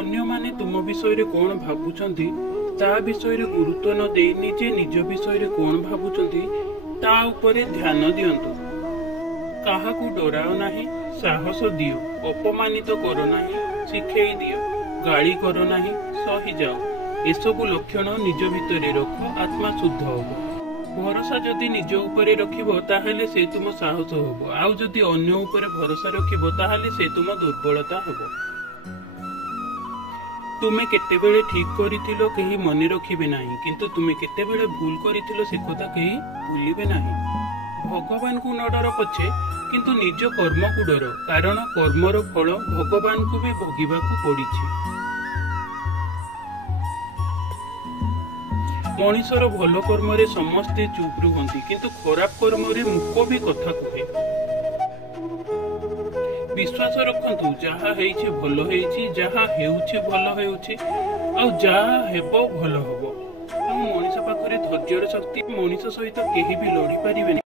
अन्य माने तुम विषय कौन भावुंट ता विषय गुरुत्व न दे निजे निज विषय कौन भावुंट ता उपरे ध्यान दियंतु। काहाकू डराओ नाही, साहस दियो, अपमानित करो नाही, शिखेई दियो, गाड़ी करो नाही, सही जाओ। एसबू लक्षण निज भितर रख, आत्मा शुद्ध होब। भरोसा जदि निज उपरे रखिबो ताहेले से तुम साहस होबो, आउ जदि अन्य उपरे भरोसा रखिबो ताहेले से तुम दुर्बलता होबो। तुमे केतेबेले ठीक करिथिलो केही मने रखिबे नाही, किंतु तुमे केतेबेले भूल करिथिलो से कथा केही भूलिबे नाही। भगवान को न डर पछे किंतु निज कर्म को डर, कारण कर्मर फल भगवान को भी भोगिबाकू पड़िछि। मनीषर भल कर्म रे समस्ते चुप रुहंती, किंतु खराब कर्म रे मुख भी कथा कहे। विश्वास रखंतु, जहा हेइछि भल हेइछि, जहा हेउछि भल हेउछि, आ जहा हेबो भल हबो। मनीष पाखरे धैर्यर शक्ति, मनीष सहित केही भी लड़ी पारिबेनि।